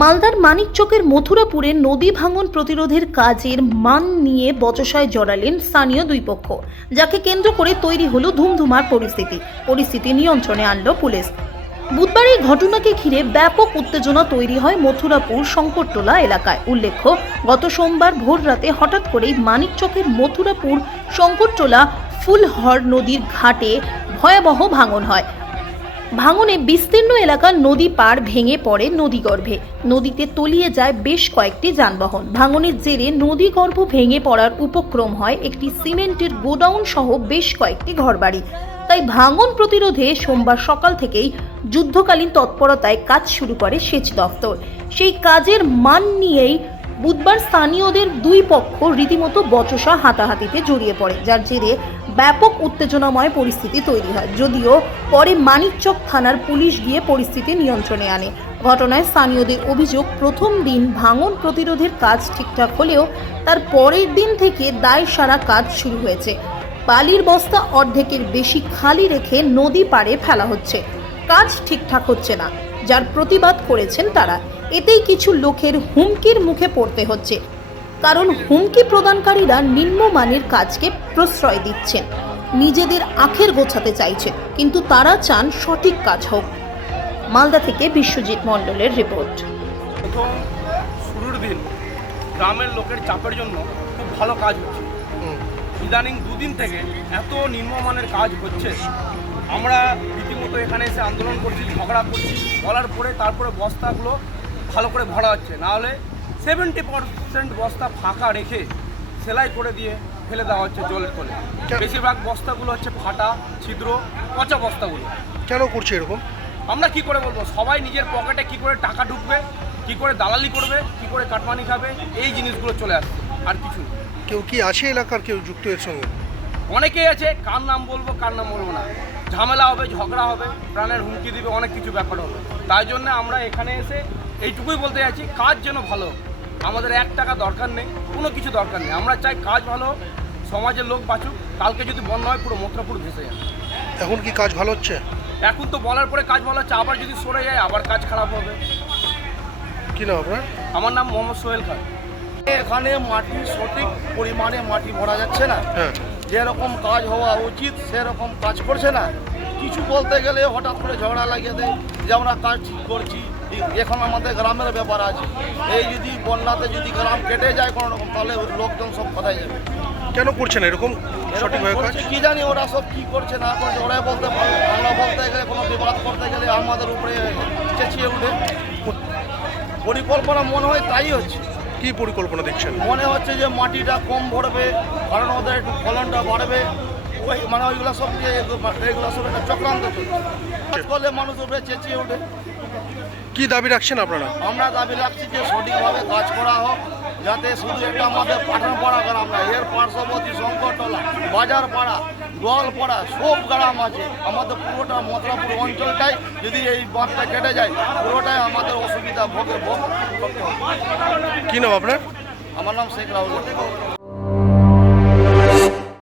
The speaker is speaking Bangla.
মালদার মানিকচকের মথুরাপুরে নদী ভাঙন প্রতিরোধের কাজের মান নিয়ে বচসায় জড়ালেন স্থানীয় দুই পক্ষ, যাকে কেন্দ্র করে তৈরি হলো ধুমধুমার পরিস্থিতি। পরিস্থিতি নিয়ন্ত্রণে আনলো পুলিশ। বুধবার এই ঘটনাকে ঘিরে ব্যাপক উত্তেজনা তৈরি হয় মথুরাপুর শঙ্করটোলা এলাকায়। উল্লেখ্য, গত সোমবার ভোর রাতে হঠাৎ করেই মানিকচকের মথুরাপুর শঙ্করটোলা ফুলহর নদীর ঘাটে ভয়াবহ ভাঙন হয়। ভাঙনে বিস্তীর্ণ এলাকা নদী পার ভেঙে পড়ে নদীগর্ভে। নদীতে তলিয়ে যায় বেশ কয়েকটি যানবাহন। ভাঙনের জেরে নদীগর্ভ ভেঙে পড়ার উপক্রম হয় একটি সিমেন্টের গোডাউন সহ বেশ কয়েকটি ঘরবাড়ি। তাই ভাঙন প্রতিরোধে সোমবার সকাল থেকেই যুদ্ধকালীন তৎপরতায় কাজ শুরু করে সেচ দফতর। সেই কাজের মান নিয়েই বুধবার স্থানীয়দের দুই পক্ষ রীতিমতো বচসা হাতাহাতিতে জড়িয়ে পড়ে, যার জেরে ব্যাপক উত্তেজনাময় পরিস্থিতি তৈরি হয়। যদিও পরে মানিকচক থানার পুলিশ গিয়ে পরিস্থিতি নিয়ন্ত্রণে আনে। ঘটনায় স্থানীয়দের অভিযোগ, প্রথম দিন ভাঙন প্রতিরোধের কাজ ঠিকঠাক হলেও তার পরের দিন থেকে দায় সারা কাজ শুরু হয়েছে। বালির বস্তা অর্ধেকের বেশি খালি রেখে নদী পাড়ে ফেলা হচ্ছে। কাজ ঠিকঠাক হচ্ছে না, যার প্রতিবাদ করেছেন তারা। এতেই কিছু লোকের হুমকির মুখে পড়তে হচ্ছে। কারণ হুমকি প্রদানকারীরা নিম্নমানের কাজকে প্রশ্রয় দিচ্ছেন নিজেদের আখের গোছাতে চাইছেন কিন্তু তারা চান সঠিক কাজ হোক। মালদা থেকে বিশ্বজিৎ মণ্ডলের রিপোর্ট। প্রথম শুরুর দিন গ্রামের লোকের চাপের জন্য খুব ভালো কাজ হচ্ছে। ইদানিং দুদিন থেকে এত নিম্নমানের কাজ হচ্ছে। আমরা রীতিমতো এখানে এসে আন্দোলন করছি, ঝগড়া করছি, বলার পরে তারপরে বস্তাগুলো ভালো করে ভরা হচ্ছে। নাহলে সেভেন্টি পারসেন্ট বস্তা ফাঁকা রেখে সেলাই করে দিয়ে ফেলে দেওয়া হচ্ছে জলের তলে বেশিরভাগ বস্তাগুলো হচ্ছে ফাটা ছিদ্র পচা বস্তাগুলো। কেন করছে এরকম? আমরা কি করে বলব? সবাই নিজের পকেটে কি করে টাকা ঢুকবে কি করে দালালি করবে কি করে কাটমানি খাবে এই জিনিসগুলো চলে আসছে আর কিছু। কেউ কি আছে এলাকার কেউ যুক্ত এর সঙ্গে? অনেকেই আছে কার নাম বলব কার নাম বলব না। ঝামেলা হবে ঝগড়া হবে প্রাণের হুমকি দিবে অনেক কিছু ব্যাপার হবে। তাই জন্য আমরা এখানে এসে এইটুকুই বলতে চাইছি কাজ যেন ভালো আমাদের এক টাকা দরকার নেই কোনো কিছু দরকার নেই। আমরা চাই কাজ ভালো সমাজের লোক বাঁচুক কালকে যদি বন্যা হয় পুরো মথুরাপুর ভেসে যাবে। এখন কি কাজ ভালো হচ্ছে? এখন তো বলার পরে কাজ ভালো হচ্ছে আবার যদি সরে যায় আবার কাজ খারাপ হবে। কি না আপনার? আমার নাম মোহাম্মদ সোহেল খান। এখানে মাটি সঠিক পরিমাণে মাটি ভরা যাচ্ছে না। হ্যাঁ। যেরকম কাজ হওয়া উচিত সেরকম কাজ করছে না। কিছু বলতে গেলে হঠাৎ করে ঝগড়া লাগিয়ে দেয় যে আমরা কাজ ঠিক করছি এখন আমাদের গ্রামের ব্যাপার আছে। এই যদি বন্যাতে যদি গ্রাম কেটে যায় কোনো রকম তাহলে লোকজন সব কোথায় যাবে? কেন করছেন এরকম সঠিকভাবে কাজ? কি জানি ওরা সব কি করছে না করছে ওরাই বলতে পারবে আমরা বলতে গেলে কোনো বিবাদ করতে গেলে আমাদের উপরে চেঁচিয়ে উঠে। পরিকল্পনা মনে হয় তাই হচ্ছে। কি পরিকল্পনা দেখছেন? মনে হচ্ছে যে মাটিটা কম ভরবে কারণ ওদের একটু ফলনটা বাড়বে। ওই মানে ওইগুলো সব যে এগুলো সব একটা চক্রান্ত করলে মানুষ উপরে চেঁচিয়ে ওঠে। কি দাবি রাখছেন আপনারা? আমরা দাবি রাখছি যে সঠিকভাবে কাজ করা হোক যাতে শুধু এটা আমাদের পাঠানপাড়া গ্রাম না এর পার্শ্ববর্তী শঙ্করতলা বাজার পাড়া গোয়ালপাড়া সব গ্রাম আছে। আমাদের পুরোটা মথুরাপুর অঞ্চলটাই যদি এই বাঁধটা কেটে যায় পুরোটাই আমাদের অসুবিধা ভোগে ভোগ করতে হবে। কি নাম আপনার? আমার নাম শেখ রাহুল।